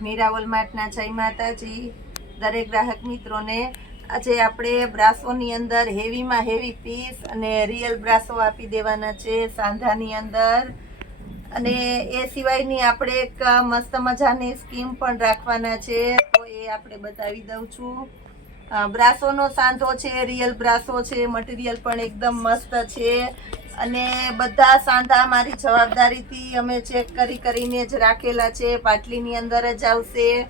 મીરા વોલમાર્ટના જય માતાજી દરેક ગ્રાહક મિત્રોને। આજે આપણે બ્રાસોની અંદર હેવીમાં હેવી પીસ અને રિયલ બ્રાસો આપી દેવાના છે સાંધાની અંદર, અને એ સિવાયની આપણે એક મસ્ત મજાની સ્કીમ પણ રાખવાના છે, તો એ આપણે બતાવી દઉં છું। બ્રાસોનો સાંધો છે, રિયલ બ્રાસો છે, મટીરિયલ પણ એકદમ મસ્ત છે, અને બધા સાંધા મારી જવાબદારીથી અમે ચેક કરીને જ રાખેલા છે, પાટલીની અંદર જ આવશે।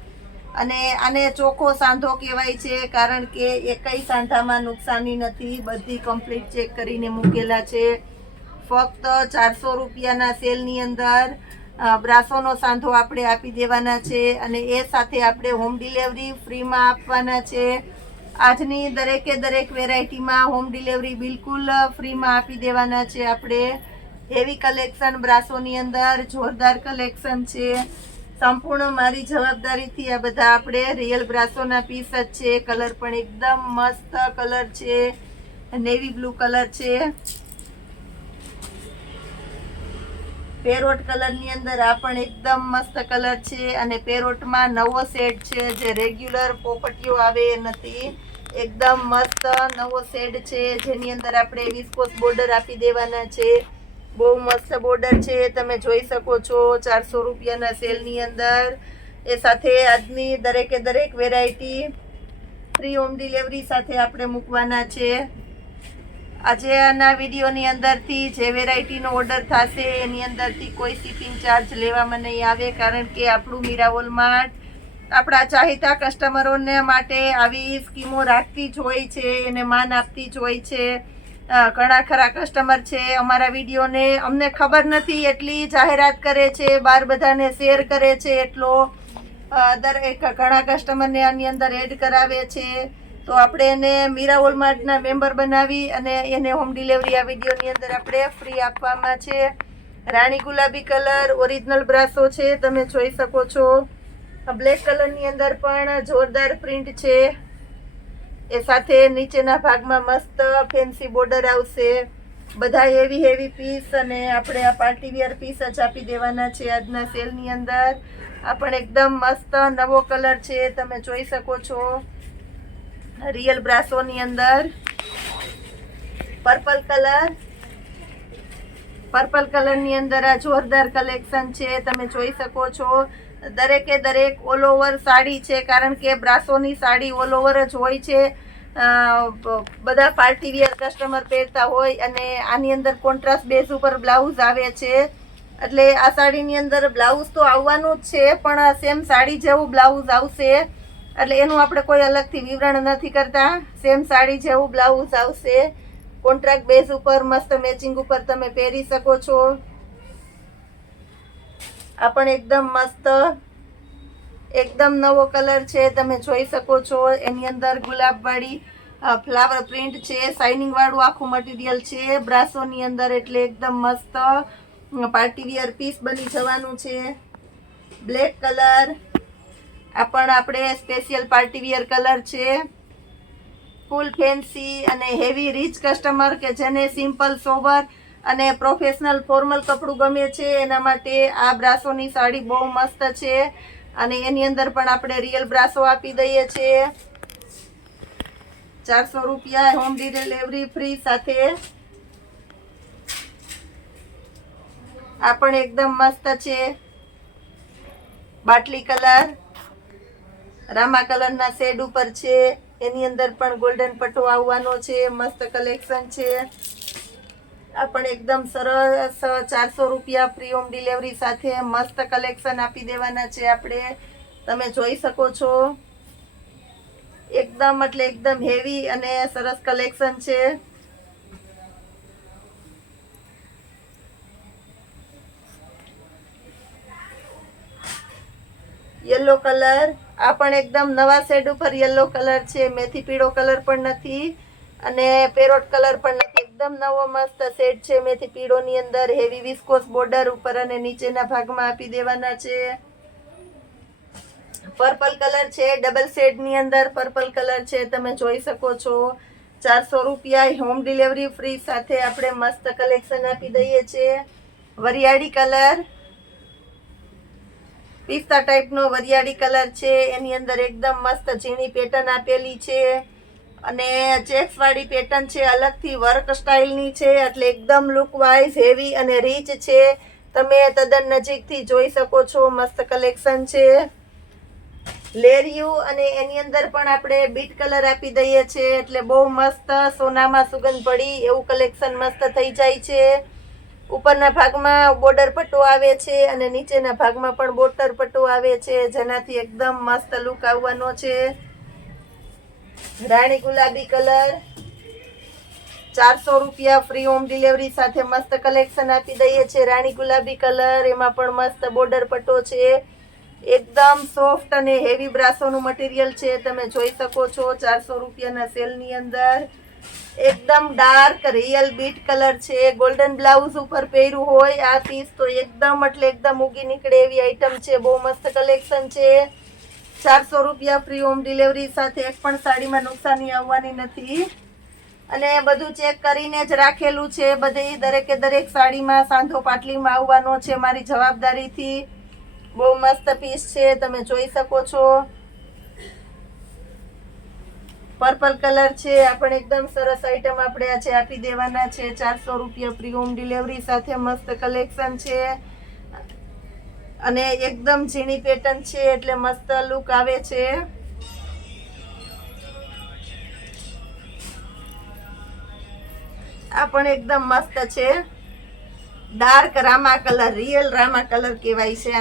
અને આને ચોખ્ખો સાંધો કહેવાય છે, કારણ કે એકઈ સાંધામાં નુકસાની નથી, બધી કમ્પ્લીટ ચેક કરીને મૂકેલા છે। ફક્ત 400 રૂપિયાના સેલની અંદર બ્રાસોનો સાંધો આપણે આપી દેવાના છે, અને એ સાથે આપણે હોમ ડિલિવરી ફ્રીમાં આપવાના છે। આજની દરેક વેરાયટીમાં હોમ ડિલિવરી બિલકુલ ફ્રીમાં આપી દેવાના છે આપણે। હેવી કલેક્શન બ્રાસોની અંદર જોરદાર કલેક્શન છે, સંપૂર્ણ મારી જવાબદારીથી આ બધા આપણે રિયલ બ્રાસોના પીસ જ છે। કલર પણ એકદમ મસ્ત કલર છે, નેવી બ્લુ કલર છે, પેરોટ કલરની અંદર આ પણ એકદમ મસ્ત કલર છે, અને પેરોટમાં નવો શેડ છે, જે રેગ્યુલર પોપટીઓ આવે એ નથી, એકદમ મસ્ત નવો શેડ છે, જેની અંદર આપણે વિસ્કોસ બોર્ડર આપી દેવાના છે। બહુ મસ્ત બોર્ડર છે, તમે જોઈ શકો છો 400 રૂપિયાના સેલની અંદર। એ સાથે આજની દરેક વેરાયટી ફ્રી હોમ ડિલિવરી સાથે આપણે મૂકવાના છે। આજના વિડીયોની અંદરથી જે વેરાયટીનો ઓર્ડર થશે એની અંદરથી કોઈ શિપિંગ ચાર્જ લેવામાં નહીં આવે, કારણ કે આપણું મીરા વોલમાર્ટ આપણા ચાહીતા કસ્ટમરોને માટે આવી સ્કીમો રાખતી જ હોય છે, એને માન આપતી જ હોય છે। ઘણા ખરા કસ્ટમર છે અમારા વિડીયોને અમને ખબર નથી એટલી જાહેરાત કરે છે, બહાર બધાને શેર કરે છે, એટલો દરેક ઘણા કસ્ટમરને આની અંદર એડ કરાવે છે, તો આપણે એને મીરા વોલમાર્ટના મેમ્બર બનાવી અને એને હોમ ડિલિવરી આ વિડીયોની અંદર આપણે ફ્રી આપવામાં છે। રાણી ગુલાબી કલર ઓરિજિનલ બ્રાસો છે, તમે જોઈ શકો છો। બ્લેક કલરની અંદર પણ જોરદાર પ્રિન્ટ છે, એ સાથે નીચેના ભાગમાં મસ્ત ફેન્સી બોર્ડર આવશે। બધા હેવી પીસ અને આપણે આ પાર્ટીવેર પીસ જ આપી દેવાના છે આજના સેલની અંદર। આ પણ એકદમ મસ્ત નવો કલર છે, તમે જોઈ શકો છો। રિયલ બ્રાસોની અંદર પર્પલ કલરની અંદર આ જોરદાર કલેક્શન છે, તમે જોઈ શકો છો। દરેક ઓલ ઓવર સાડી છે, કારણ કે બ્રાસોની સાડી ઓલ ઓવર જ હોય છે, બધા પાર્ટીવેર કસ્ટમર પહેરતા હોય, અને આની અંદર કોન્ટ્રાસ્ટ બેઝ ઉપર બ્લાઉઝ આવે છે, એટલે આ સાડીની અંદર બ્લાઉઝ તો આવવાનું જ છે, પણ સેમ સાડી જેવું બ્લાઉઝ આવશે, એટલે એનું આપણે કોઈ અલગથી વિવરણ નથી કરતા, સેમ સાડી જેવું બ્લાઉઝ આવશે। કોન્ટ્રાક્ટ બેઝ ઉપર મસ્ત મેચિંગ ઉપર તમે પહેરી શકો છો। આ પણ એકદમ મસ્ત એકદમ નવો કલર છે, તમે જોઈ શકો છો। એની અંદર ગુલાબવાળી ફ્લાવર પ્રિન્ટ છે, શાઇનિંગ વાળું આખું મટીરિયલ છે બ્રાસોની અંદર, એટલે એકદમ મસ્ત પાર્ટીવેર પીસ બની જવાનું છે। બ્લેક કલર આ પણ આપણે સ્પેશિયલ પાર્ટીવેર કલર છે, ફૂલ ફેન્સી અને હેવી રીચ કસ્ટમર કે જેને સિમ્પલ સોબર અને પ્રોફેશનલ ફોર્મલ કપડું ગમે છે, એના માટે આ બ્રાસોની સાડી બહુ મસ્ત છે, અને એની અંદર પણ આપણે રિયલ બ્રાસો આપી દઈએ છીએ। 400 રૂપિયા હોમ ડિલિવરી ફ્રી સાથે। આ પણ એકદમ મસ્ત છે, બાટલી કલર રામા કલરના શેડ ઉપર છે, એની અંદર પણ ગોલ્ડન પટ્ટો આવવાનો છે, મસ્ત કલેક્શન છે। આ પણ એકદમ સરસ 400 રૂપિયા ફ્રી હોમ ડિલિવરી સાથે મસ્ત કલેક્શન આપી દેવાના છે આપણે, તમે જોઈ શકો છો। એકદમ એટલે એકદમ હેવી અને સરસ કલેક્શન છે। યલો કલર આ પણ એકદમ નવા શેડ ઉપર યલો કલર છે, મેથી પીળો કલર પણ નથી અને પેરોટ કલર પણ નથી, એકદમ નવો મસ્ત શેડ છે મેથી પીળોની અંદર। હેવી વિસ્કોસ બોર્ડર ઉપર અને નીચેના ભાગમાં આપી દેવાના છે। પર્પલ કલર છે, ડબલ શેડની અંદર પર્પલ કલર છે, તમે જોઈ શકો છો। 400 રૂપિયા હોમ ડિલિવરી ફ્રી સાથે આપણે મસ્ત કલેક્શન આપી દઈએ છીએ। વરિયાળી કલર પિસ્તા ટાઈપનો વરિયાળી કલર છે, એની અંદર એકદમ મસ્ત ઝીણી પેટર્ન આપેલી છે અને ચેક્સ વાળી પેટર્ન છે, અલગથી વર્ક સ્ટાઇલની છે, એટલે એકદમ લુક વાઇઝ હેવી અને રીચ છે. તમે તદ્દન નજીકથી જોઈ શકો છો. મસ્ત કલેક્શન છે. લેરિયું અને એની અંદર પણ આપણે બીટ કલર આપી દઈએ છીએ, એટલે બહુ મસ્ત સોનામાં સુગંધ પડી એવું કલેક્શન મસ્ત થઈ જાય છે. ઉપરના ભાગમાં બોર્ડર પટ્ટો આવે છે અને નીચેના ભાગમાં પણ બોર્ડર પટ્ટો આવે છે, જેનાથી એકદમ મસ્ત લુક આવવાનો છે. રાણી ગુલાબી કલર, 400 રૂપિયા, ફ્રી હોમ ડિલિવરી સાથે મસ્ત કલેક્શન આપી દઈએ છીએ. રાણી ગુલાબી કલર, એમાં પણ મસ્ત બોર્ડર પટ્ટો છે. એકદમ સોફ્ટ અને હેવી બ્રાસોનું મટીરિયલ છે, તમે જોઈ શકો છો. 400 રૂપિયાના સેલની અંદર એકદમ ડાર્ક રિયલ બીટ કલર છે. ગોલ્ડન બ્લાઉઝ ઉપર પહેર્યું હોય આ પીસ તો એકદમ એટલે એકદમ ઉગી નીકળે એવી આઈટમ છે. બહુ મસ્ત કલેક્શન છે. 400 રૂપિયા, ફ્રી હોમ ડિલિવરી સાથે. એક પણ સાડીમાં નુકસાની આવવાની નથી અને બધું ચેક કરીને જ રાખેલું છે. બધી દરેકે દરેક સાડીમાં સાંધો પાટલીમાં આવવાનો છે મારી જવાબદારીથી. બહુ મસ્ત પીસ છે, તમે જોઈ શકો છો. પર્પલ કલર છે, આ પણ એકદમ સરસ આઈટમ આપણે આજે આપી દેવાના છે. 400 રૂપિયા, ફ્રી હોમ ડિલિવરી સાથે મસ્ત કલેક્શન છે અને એકદમ ઝીણી પેટર્ન છે, એટલે મસ્ત લુક આવે છે. આ પણ એકદમ મસ્ત છે. Dark Rama colour, real Rama colour કહેવાય છે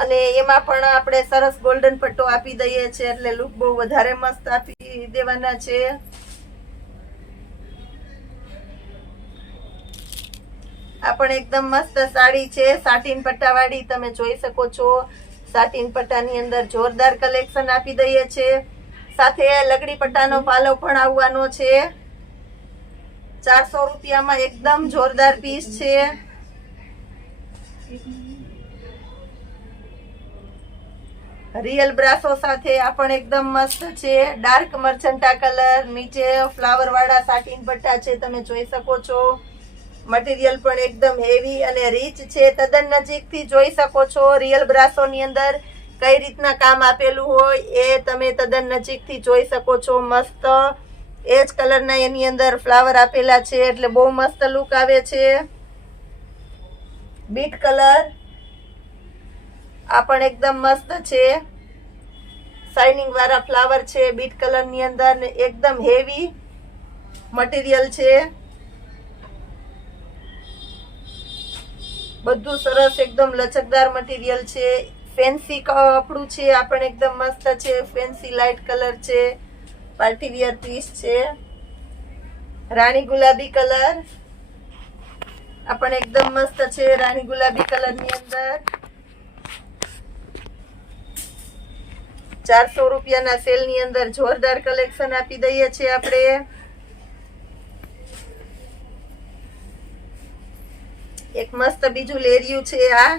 અને એમાં પણ આપણે સરસ ગોલ્ડન પટ્ટો આપી દઈએ છીએ, એટલે લુક બહુ વધારે મસ્ત આપી દેવાના છે. આ પણ એકદમ મસ્ત સાડી છે, સાટીન પટ્ટાવાળી, તમે જોઈ શકો છો. સાટીન પટ્ટાની અંદર જોરદાર કલેક્શન આપી દઈએ છીએ. સાથે લગડી પટ્ટાનો પાલો પણ આવવાનો છે. 400 રૂપિયામાં એકદમ જોરદાર પીસ છે. રિયલ બ્રાસો સાથે આ પણ એકદમ મસ્ત છે. ડાર્ક મર્ચન્ટા કલર, નીચે ફ્લાવર વાળા સાટીન પટ્ટા છે, તમે જોઈ શકો છો. મટીરિયલ પણ એકદમ હેવી અને રીચ છે. તદ્દન નજીકથી જોઈ શકો છો. રિયલ બ્રાસોની અંદર કઈ રીતના કામ આપેલું હોય એ તમે તદ્દન નજીકથી જોઈ શકો છો. મસ્ત એજ કલરના એની અંદર ફ્લાવર આપેલા છે, એટલે બહુ મસ્ત લુક આવે છે. બીટ કલર, આ પણ એકદમ મસ્ત છે. શાઇનિંગ વાળા ફ્લાવર છે બીટ કલરની અંદર ને એકદમ હેવી મટીરિયલ છે. બધું સરસ એકદમ લચકદાર મટીરિયલ છે. ફેન્સી કપડું છે, આ પણ એકદમ મસ્ત છે. ફેન્સી લાઇટ કલર છે, પાર્ટી વિયર પીસ છે. રાણી ગુલાબી કલર, આ પણ એકદમ મસ્ત છે. રાણી ગુલાબી કલરની અંદર 400 રૂપિયાના સેલની અંદર જોરદાર કલેક્શન આપી દઈએ છીએ આપણે. એક મસ્ત બીજું લેરિયું છે, આ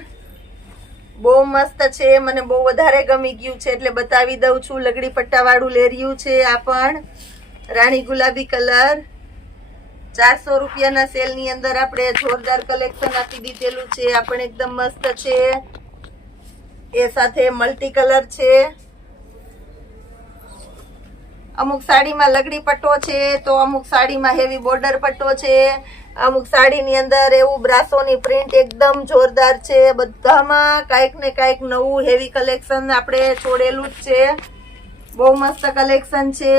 બહુ મસ્ત છે, મને બહુ વધારે ગમી ગયું છે એટલે બતાવી દઉં છું. લગડી પટ્ટા વાળું લેરિયું છે. આ પણ રાણી ગુલાબી કલર, 400 રૂપિયાના સેલની અંદર આપણે જોરદાર કલેક્શન આપી દીધેલું છે. આ પણ એકદમ મસ્ત છે. એ સાથે મલ્ટી કલર છે. અમુક સાડીમાં લગડી પટ્ટો છે તો અમુક સાડીમાં હેવી બોર્ડર પટ્ટો છે. અમુક સાડીની અંદર એવું બ્રાસોની પ્રિન્ટ એકદમ જોરદાર છે. બધામાં કાંઈક ને કાંઈક નવું હેવી કલેક્શન આપણે છોડેલું જ છે. બહુ મસ્ત કલેક્શન છે.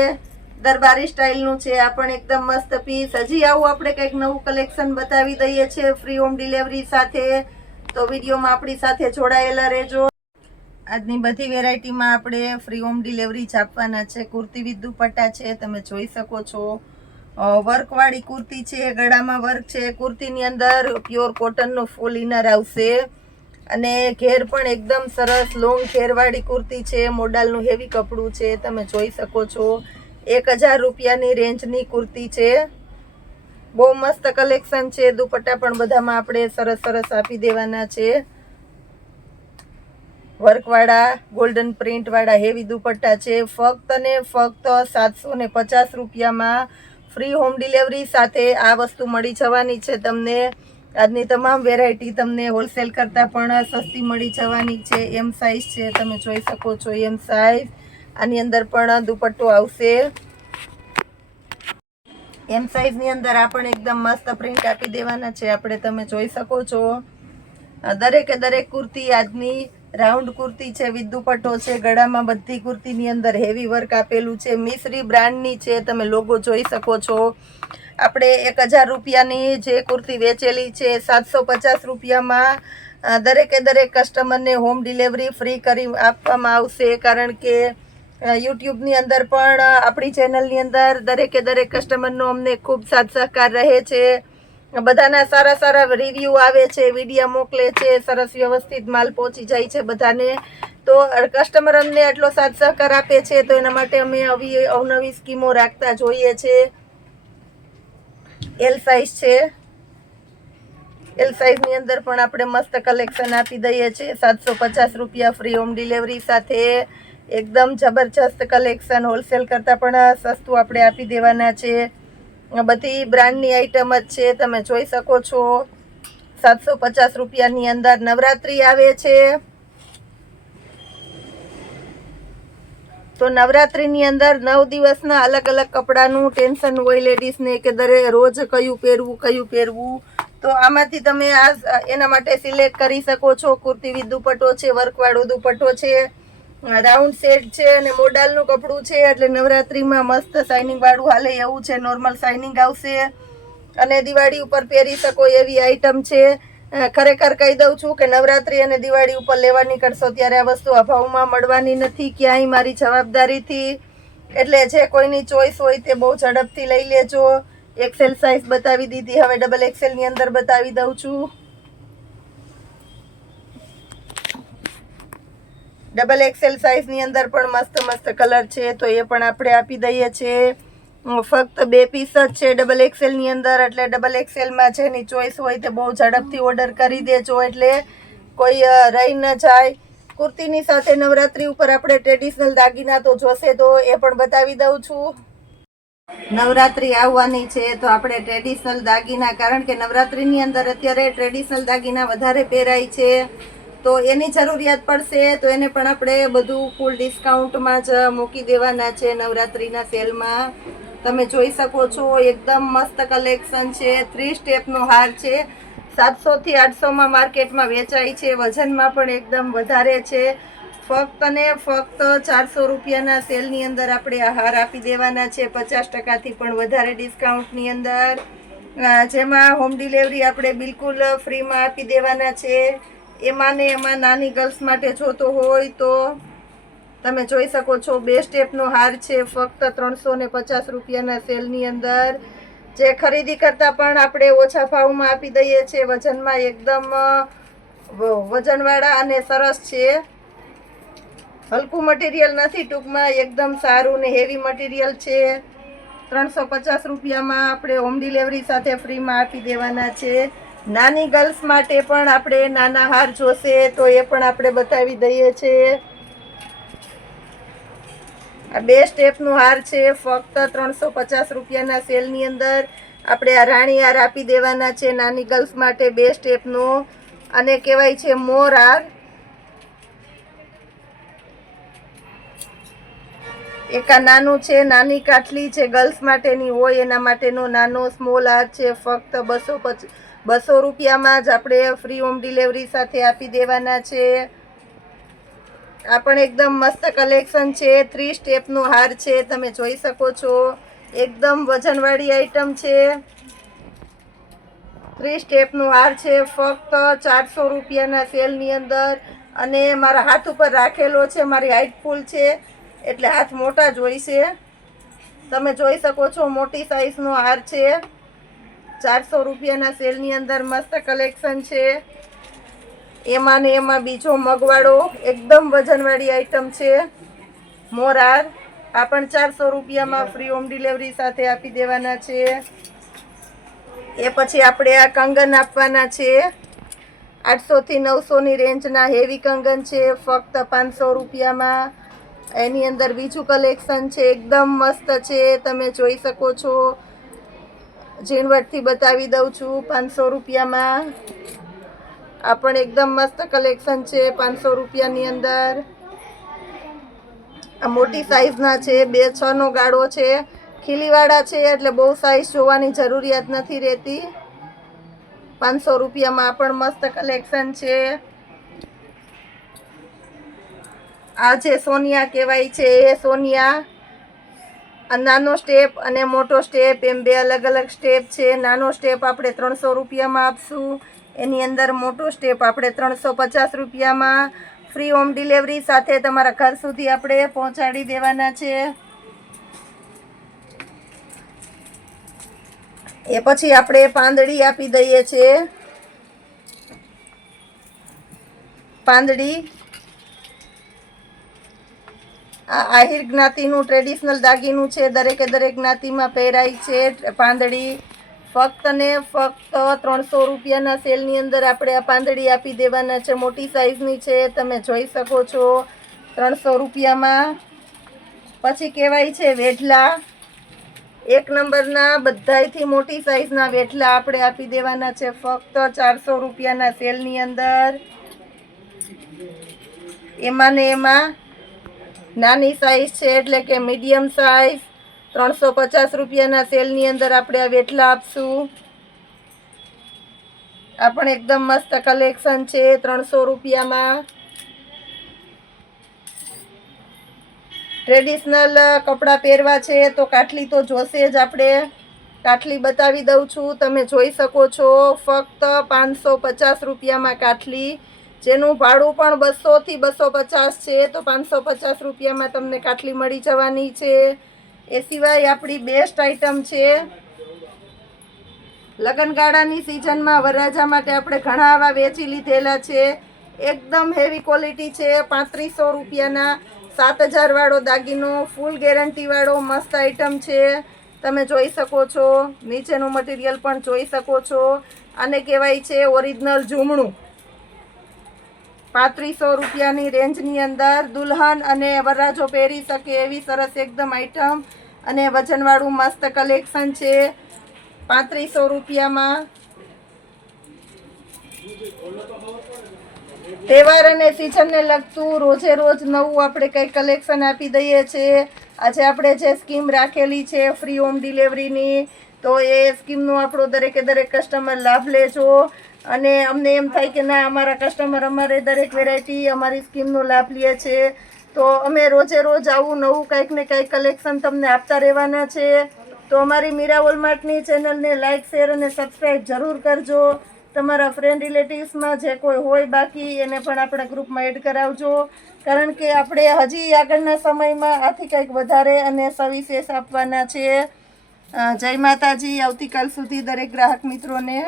દરબારી સ્ટાઇલનું છે. આ પણ એકદમ મસ્ત પીસ. હજી આવું આપણે કંઈક નવું કલેક્શન બતાવી દઈએ છીએ ફ્રી હોમ ડિલિવરી સાથે, તો વિડીયોમાં આપણી સાથે જોડાયેલા રહેજો. આજની બધી વેરાયટીમાં આપણે ફ્રી હોમ ડિલિવરી જ આપવાના છે. કુર્તી વિથ દુપટ્ટા છે, તમે જોઈ શકો છો. વર્કવાળી કુર્તી છે, ગળામાં વર્ક છે. કુર્તીની અંદર પ્યોર કોટનનો ફૂલ ઇનર આવશે અને ઘેર પણ એકદમ સરસ લોંગ ઘેરવાળી કુર્તી છે. મોડાલનું હેવી કપડું છે, તમે જોઈ શકો છો. 1000 રૂપિયાની રેન્જની કુર્તી છે. બહુ મસ્ત કલેક્શન છે. દુપટ્ટા પણ બધામાં આપણે સરસ સરસ આપી દેવાના છે. વર્કવાળા ગોલ્ડન પ્રિન્ટવાળા હેવી દુપટ્ટા છે. ફક્ત ને ફક્ત 750 રૂપિયામાં ફ્રી હોમ ડિલિવરી સાથે આ વસ્તુ મળી જવાની છે તમને. આજની તમામ વેરાયટી તમને હોલસેલ કરતાં પણ સસ્તી મળી જવાની છે. એમ સાઇઝ છે, તમે જોઈ શકો છો એમ સાઇઝ. આની અંદર પણ દુપટ્ટો આવશે. એમ સાઇઝની અંદર આપણે એકદમ મસ્ત પ્રિન્ટ આપી દેવાના છે આપણે, તમે જોઈ શકો છો. દરેકે દરેક કુર્તી આજની રાઉન્ડ કુર્તી છે, વિથ દુપટ્ટો છે. ગળામાં બધી કુર્તીની અંદર હેવી વર્ક આપેલું છે. મિશ્રી બ્રાન્ડની છે, તમે લોગો જોઈ શકો છો. આપણે 1000 રૂપિયાની જે કુર્તી વેચેલી છે 750 રૂપિયામાં દરેકે દરેક કસ્ટમરને હોમ ડિલિવરી ફ્રી કરી આપવામાં આવશે. કારણ કે યુટ્યુબની અંદર પણ આપણી ચેનલની અંદર દરેકે દરેક કસ્ટમરનો અમને ખૂબ સાથ સહકાર રહે છે. બધાના સારા સારા રિવ્યૂ આવે છે, વિડીયો મોકલે છે, સરસ વ્યવસ્થિત માલ પહોંચી જાય છે બધાને. તો કસ્ટમર અમને આટલો સાથ સહકાર આપે છે, તો એના માટે અમે આવી અવનવી સ્કીમો રાખતા જોઈએ છે. એલ સાઇઝ છે. એલ સાઇઝની અંદર પણ આપણે મસ્ત કલેક્શન આપી દઈએ છીએ 750 રૂપિયા ફ્રી હોમ ડિલિવરી સાથે. એકદમ જબરજસ્ત કલેક્શન, હોલસેલ કરતાં પણ સસ્તું આપણે આપી દેવાના છે. બધી બ્રાન્ડની આઈટમ જ છે, તમે જોઈ શકો છો. 750 રૂપિયાની અંદર નવરાત્રી આવે છે. તો નવરાત્રીની અંદર 9 દિવસના અલગ અલગ કપડાનું ટેન્શન હોય લેડીઝને કે રોજ કયું પહેરવું. તો આમાંથી તમે એના માટે સિલેક્ટ કરી શકો છો. કુર્તી વિથ દુપટ્ટો છે, વર્કવાળો દુપટ્ટો છે, રાઉન્ડ સેટ છે અને મોડાલનું કપડું છે. એટલે નવરાત્રીમાં મસ્ત શાઇનિંગ વાળું હાલે એવું છે, નોર્મલ શાઇનિંગ આવશે અને દિવાળી ઉપર પહેરી શકો એવી આઈટમ છે. ખરેખર કહી દઉં છું કે નવરાત્રી અને દિવાળી ઉપર લેવા નીકળશો ત્યારે આ વસ્તુ અભાવમાં મળવાની નથી ક્યાંય, મારી જવાબદારીથી. એટલે જે કોઈની ચોઈસ હોય તે બહુ ઝડપથી લઈ લેજો. એક્સેલ સાઇઝ બતાવી દીધી, હવે ડબલ એક્સેલની અંદર બતાવી દઉં છું. ડબલ એક્સેલ સાઇઝની અંદર પણ મસ્ત મસ્ત કલર છે, તો એ પણ આપણે આપી દઈએ છીએ. ફક્ત 2 પીસ જ છે ડબલ એક્સેલની અંદર. એટલે ડબલ એક્સેલમાં જેની ચોઈસ હોય તે બહુ ઝડપથી ઓર્ડર કરી દેજો, એટલે કોઈ રહી ન જાય. કુર્તીની સાથે નવરાત્રી ઉપર આપણે ટ્રેડિશનલ દાગીના તો જોશે, તો એ પણ બતાવી દઉં છું. નવરાત્રી આવવાની છે તો આપણે ટ્રેડિશનલ દાગીના, કારણ કે નવરાત્રીની અંદર અત્યારે ટ્રેડિશનલ દાગીના વધારે પહેરાય છે, તો એની જરૂરિયાત પડશે. તો એને પણ આપણે બધું ફૂલ ડિસ્કાઉન્ટમાં જ મૂકી દેવાના છે નવરાત્રીના સેલમાં. તમે જોઈ શકો છો એકદમ મસ્ત કલેક્શન છે. 3 સ્ટેપનો હાર છે, 700 થી 800માં માર્કેટમાં વેચાય છે. વજનમાં પણ એકદમ વધારે છે. ફક્ત ને ફક્ત 400 રૂપિયાના સેલની અંદર આપણે આ હાર આપી દેવાના છે 50%થી પણ વધારે ડિસ્કાઉન્ટની અંદર, જેમાં હોમ ડિલિવરી આપણે બિલકુલ ફ્રીમાં આપી દેવાના છે. એમાં ને એમાં નાની ગર્લ્સ માટે જોતો હોય તો તમે જોઈ શકો છો 2 સ્ટેપનો હાર છે, ફક્ત 350 રૂપિયાના સેલની અંદર. જે ખરીદી કરતાં પણ આપણે ઓછા ભાવમાં આપી દઈએ છીએ. વજનમાં એકદમ વજનવાળા અને સરસ છે. હલકું મટીરિયલ નથી, ટૂંકમાં એકદમ સારું ને હેવી મટીરિયલ છે. 350 રૂપિયામાં આપણે હોમ ડિલિવરી સાથે ફ્રીમાં આપી દેવાના છે. નાની ગર્લ્સ માટે પણ આપણે નાના હાર જોશે તો એ પણ આપણે બતાવી દઈએ છીએ. આ 2 સ્ટેપનો હાર છે, ફક્ત 350 રૂપિયાના સેલની અંદર આપણે આ રાણી હાર આપી દેવાના છે નાની ગર્લ્સ માટે 2 સ્ટેપનો, અને કહેવાય છે મોર હાર. એક આ નાનું છે, નાની કાટલી છે, ગર્લ્સ માટેની હોય એના માટેનો નાનો સ્મોલ હાર છે. ફક્ત 200 રૂપિયામાં જ આપણે ફ્રી હોમ ડિલિવરી સાથે આપી દેવાના છે. આ પણ એકદમ મસ્ત કલેક્શન છે. 3 સ્ટેપનો હાર છે, તમે જોઈ શકો છો. એકદમ વજનવાળી આઈટમ છે. 3 સ્ટેપનો હાર છે, ફક્ત 400 રૂપિયાના સેલની અંદર. અને મારા હાથ ઉપર રાખેલો છે, મારી હાઈટ ફૂલ છે એટલે હાથ મોટા જોઈશે. તમે જોઈ શકો છો મોટી સાઈઝનો હાર છે. 400 રૂપિયાના સેલની અંદર મસ્ત કલેક્શન છે. એમાં ને એમાં બીજો મગવાળો એકદમ વજનવાળી આઈટમ છે, મોર હાર. આ પણ 400 રૂપિયામાં ફ્રી હોમ ડિલિવરી સાથે આપી દેવાના છે. એ પછી આપણે આ કંગન આપવાના છે. 800 થી 900ની રેન્જના હેવી કંગન છે, ફક્ત 500 રૂપિયામાં. એની અંદર બીજું કલેક્શન છે, એકદમ મસ્ત છે, તમે જોઈ શકો છો. ઝીણવટથી બતાવી દઉં છું 500 રૂપિયામાં. આ પણ એકદમ મસ્ત કલેક્શન છે 500 રૂપિયાની અંદર. આ મોટી સાઈઝના છે, 2-6 નો ગાળો છે, ખીલીવાળા છે એટલે બહુ સાઈઝ જોવાની જરૂરિયાત નથી રહેતી. 500 રૂપિયામાં આ પણ મસ્ત કલેક્શન છે. આ જે સોનિયા કહેવાય છે એ સોનિયા. આ નાનો સ્ટેપ અને મોટો સ્ટેપ એમ બે અલગ અલગ સ્ટેપ છે. નાનો સ્ટેપ આપણે 300 રૂપિયામાં આપશું. એની અંદર મોટો સ્ટેપ આપણે 350 રૂપિયામાં. ફ્રી હોમ ડિલિવરી સાથે તમારા ઘર સુધી આપણે પહોંચાડી દેવાના છે. એ પછી આપણે પાંદડી આપી દઈએ છીએ. પાંદડી આ આહિર જ્ઞાતિનું ટ્રેડિશનલ દાગીનું છે. દરેકે દરેક જ્ઞાતિમાં પહેરાય છે. પાંદડી ફક્ત ને ફક્ત 300 રૂપિયાના સેલની અંદર આપણે આ પાંદડી આપી દેવાના છે. મોટી સાઈઝની છે, તમે જોઈ શકો છો 300 રૂપિયામાં. પછી કહેવાય છે વેઢલા. 1 નંબરના બધાયથી મોટી સાઈઝના વેઢલા આપણે આપી દેવાના છે ફક્ત 400 રૂપિયાના સેલની અંદર. એમાં ને એમાં નાની સાઈઝ છે એટલે કે મીડિયમ સાઈઝ 350 રૂપિયાના સેલની અંદર આપણે આ વેટલા આપશું. આ પણ એકદમ મસ્ત કલેક્શન છે 300 રૂપિયામાં. ટ્રેડિશનલ કપડાં પહેરવા છે તો કાઠલી તો જોશે જ. આપણે કાઠલી બતાવી દઉં છું, તમે જોઈ શકો છો ફક્ત 550 રૂપિયામાં કાઠલી, જેનું ભાડું પણ 200 થી 250 છે. તો 550 રૂપિયામાં તમને કાઠલી મળી જવાની છે. એ સિવાય આપણી બેસ્ટ આઈટમ છે લગ્નગાળાની સિઝનમાં વરરાજા માટે આપણે ઘણા આવા વેચી લીધેલા છે. એકદમ હેવી ક્વોલિટી છે. 3500 રૂપિયાના 7000 વાળો દાગીનો, ફૂલ ગેરંટી વાળો મસ્ત આઈટમ છે. તમે જોઈ શકો છો, નીચેનું મટીરિયલ પણ જોઈ શકો છો. આને કહેવાય છે ઓરિજિનલ ઝૂમણું. 3500 રૂપિયાની રેન્જની અંદર દુલ્હન અને વરરાજો પહેરી શકે એવી સરસ એકદમ આઈટમ અને વજનવાળું મસ્ત કલેક્શન છે 3500 રૂપિયામાં. તહેવાર અને સિઝનને લગતું રોજે રોજ નવું આપણે કંઈ કલેક્શન આપી દઈએ છીએ. આજે આપણે જે સ્કીમ રાખેલી છે ફ્રી હોમ ડિલિવરીની, તો એ સ્કીમનો આપણો દરેકે દરેક કસ્ટમર લાભ લેજો. અને અમને એમ થાય કે ના, અમારા કસ્ટમર અમારે દરેક વેરાયટી અમારી સ્કીમનો લાભ લે છે, તો અમે રોજે રોજ આવું નવું કંઈક ને કંઈક કલેક્શન તમને આપતા રહેવાના છે. તો અમારી મીરા વોલમાર્ટની ચેનલને લાઇક, શેર અને સબસ્ક્રાઈબ જરૂર કરજો. તમારા ફ્રેન્ડ રિલેટિવ્સમાં જે કોઈ હોય બાકી એને પણ આપણા ગ્રુપમાં એડ કરાવજો, કારણ કે આપણે હજી આગળના સમયમાં આથી કંઈક વધારે અને સવિશેષ આપવાના છે. જય માતાજી. આવતીકાલ સુધી દરેક ગ્રાહક મિત્રોને